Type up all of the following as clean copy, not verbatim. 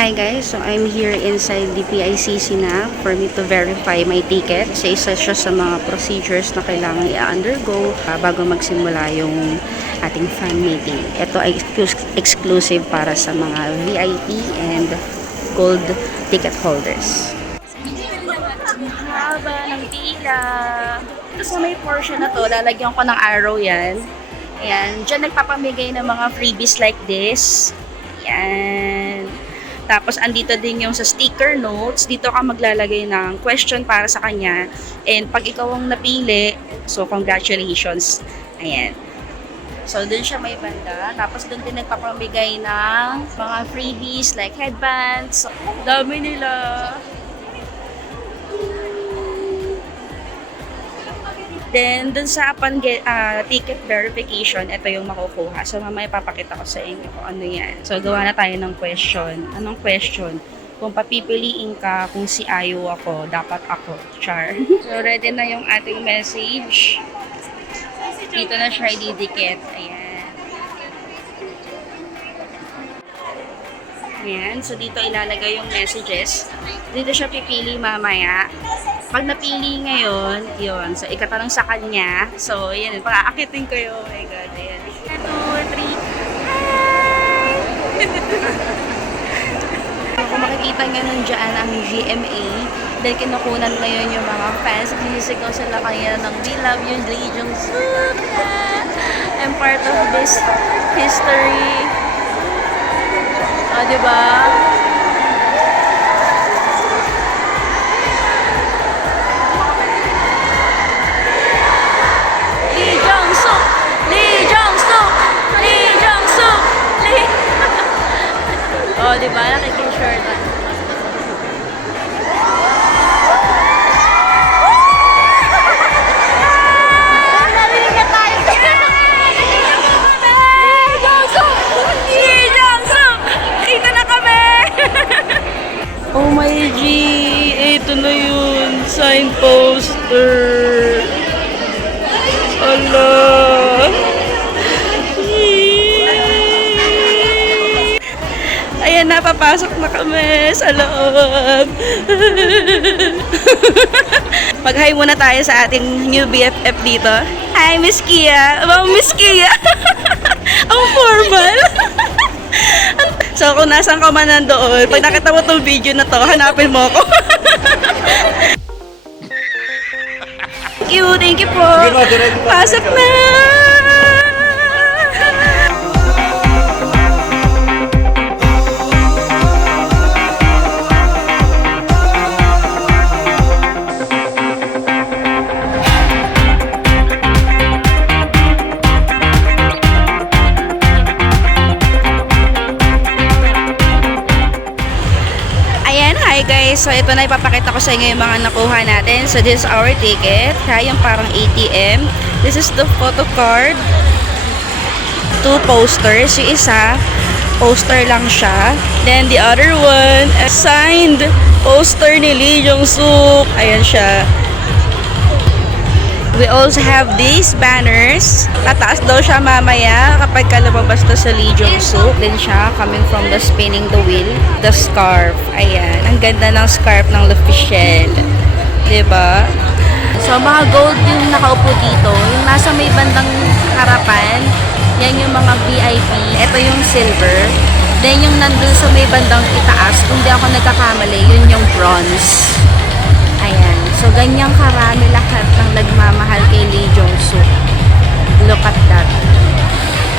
Hi guys, so I'm here inside the PICC na for me to verify my ticket. So isa siya sa mga procedures na kailangan i-undergo bago magsimula yung ating fan meeting. Ito ay exclusive para sa mga VIP and gold ticket holders. Haba ng pila. Ito sa may portion na to, lalagyan ko ng arrow yan. Ayan, dyan nagpapamigay ng mga freebies like this. Ayan. Tapos, andito din yung sa sticker notes. Dito ka maglalagay ng question para sa kanya. And pag ikaw ang napili, so congratulations. Ayan. So, dun siya may banda. Tapos, dun din nagpapamigay ng mga freebies like headbands. So, dami nila. Then, dun sa ticket verification, ito yung makukuha. So, mamaya papakita ko sa inyo kung ano yan. So, gawa na tayo ng question. Anong question? Kung papipiliin ka kung si Ayo ako, dapat ako. Char. So, ready na yung ating message. Dito na siya ididikit. Ayan. Ayan. So, dito ilalagay yung messages. Dito siya pipili mamaya. Pag napili ngayon, yun. So, ikatanong sa kanya. So, yan. Pag-aakitin ko yun. Oh my God. Ayan. 1, 2, 3. Hi! Kung makikita nga nun dyan ang GMA, dahil kinukunan ngayon yung mga fans, sinisigaw sila kanya ng We Love You, Lee Jong-suk. I'm part of this history. O, diba? Oh, di ba? Nakikishort na. Narinig na tayo. Ito na kami! Oh my G! Ito na yun. Sign poster. Allah! Ayan, napapasok na kami sa loob. Mag-hi muna tayo sa ating new BFF dito. Hi, Miss Kia. Wow, Miss Kia. Ang formal. So, kung nasan ka man nandoon, pag nakita mo itong video na to, hanapin mo ako. Thank you po. Pasok na. Hi guys, so ito na ipapakita ko sa inyo yung mga nakuha natin. So this is our ticket, yung parang ATM. This is the photo card. 2 posters, yung isa poster lang siya. Then the other one, a signed poster ni Lee Jong-suk. Ayan siya. We also have these banners. Tataas daw siya mamaya kapag lumabas to sa Lee Jong-suk. Then siya, coming from the spinning the wheel. The scarf. Ayan. Ang ganda ng scarf ng L'Officiel. Diba? So, mga gold yung nakaupo dito. Yung nasa may bandang harapan, yan yung mga VIP. Ito yung silver. Then yung nandun sa may bandang itaas, kung di ako nagkakamali, yun yung bronze. Ayan. So, ganyang karami lahat ng nagmamahal kay Lee Jong-suk. Look at that.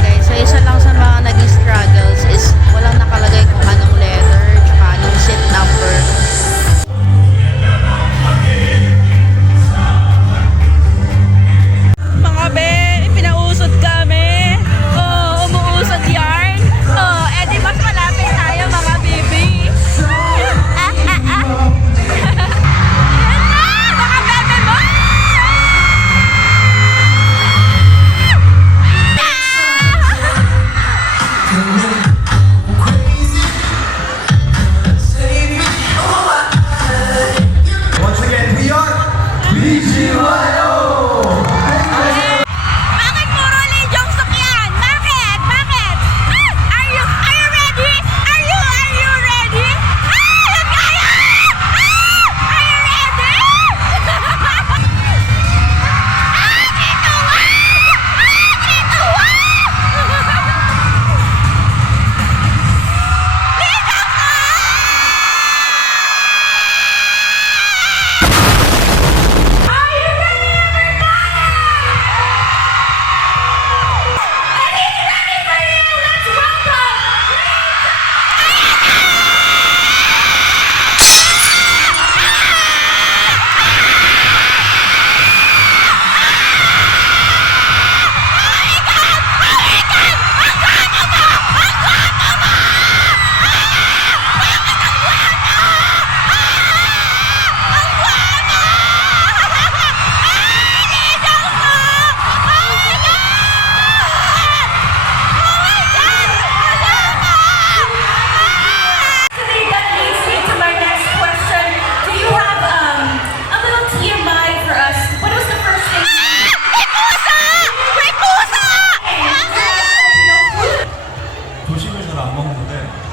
Okay, so isa lang sa mga naging struggles is walang nakalagay kung anong letter, tsaka anong seat number. Mga be, pinausod kami. Oh, umuusod yarn. Oh, edi mas malapit tayo mga baby.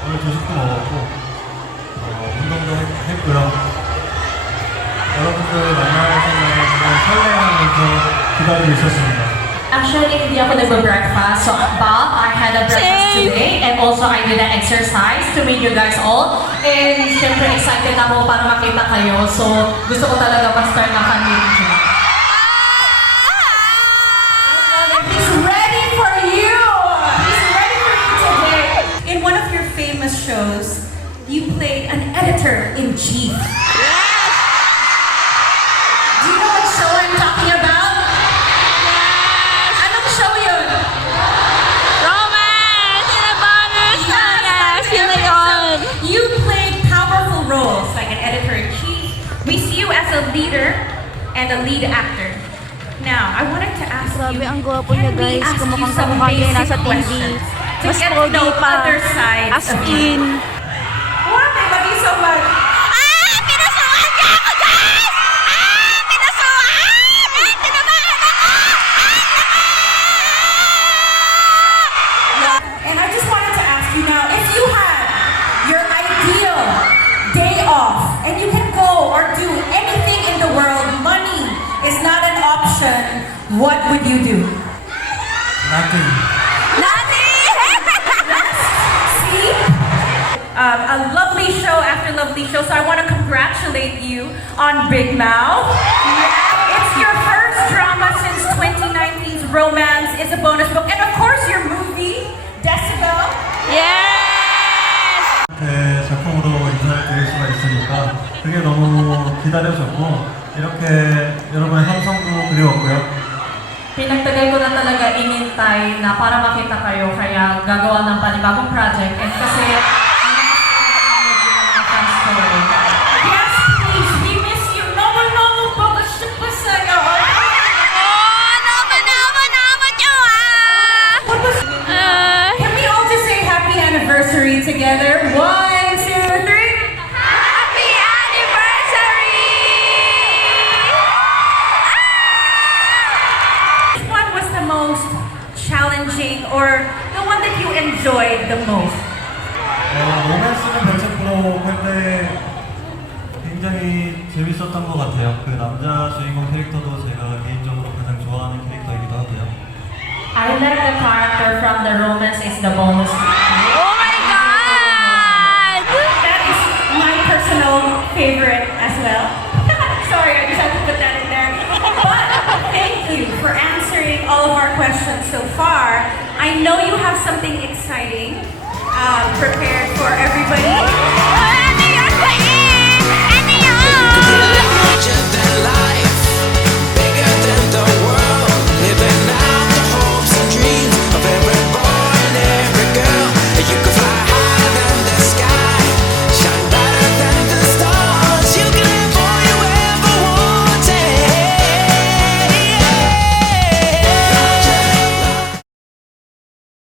오늘 조식도 먹었고 운동도 했고요. 여러분들 만나서 정말 설레하면서 기다리고 있었습니다. Actually, hindi ako nag-breakfast. So, but I had a breakfast Same. today. And also, I did an exercise to meet you guys all. And syempre, excited ako para makita kayo. So, gusto ko talaga ma-start na fan-meeting sila. He's ready for you! He's ready for you today! In one of your famous shows, you played an editor-in-chief. Do you know what show I'm talking about? Anong show yun? Romance! Sila banners! Yes! Yun na yun! You played powerful roles like an editor-in-chief. We see you as a leader and a lead actor. Now, I wanted to ask Grabe, you, ang gwapo niya, can we guys. ask you Kumukhang some kamukha niya basic nasa TV. questions to Mas get to pogi know pa. other sides As of you? in. Wow, I love you so much. Ah! Pinasuhan niya ako, guys! Ah! Pinasuhan! Ah! Tinamaan ako! And I just wanted to ask you now, if you had your ideal day off and you can go or do anything in the world, money is not an option, what would you do? Nothing. See? A lovely show after lovely show, so I want to congratulate you on Big Mouth. It's your first drama since 2019's Romance is a bonus book, and of course your movie, Decibel. Yes! 이렇게 작품으로 인사를 드릴 수가 있으니까 그게 너무 기다려졌고 이렇게 여러분의 함성도 그리웠고요. Pinagtagal ko na talaga inintay na para makita kayo. Kaya gagawa ng panibagong project. And kasi, fan story. Yes, please, we miss you. 너무너무 보고 싶었어요. What was, can we all just say happy anniversary together? 1, 2, 3. Happy anniversary! Which one was the most challenging or the one that you enjoyed the most? 로맨스는 100% 할때 굉장히 재밌었던 것 같아요. 그 남자 주인공 캐릭터도 제가 개인적으로 가장 좋아하는 캐릭터이기도 하고요. I like the character from the Romance is the bonus. Oh my God! That is my personal favorite as well. Sorry, I just had to put that in there. But thank you for answering all of our questions so far. I know you have something exciting prepared for everybody.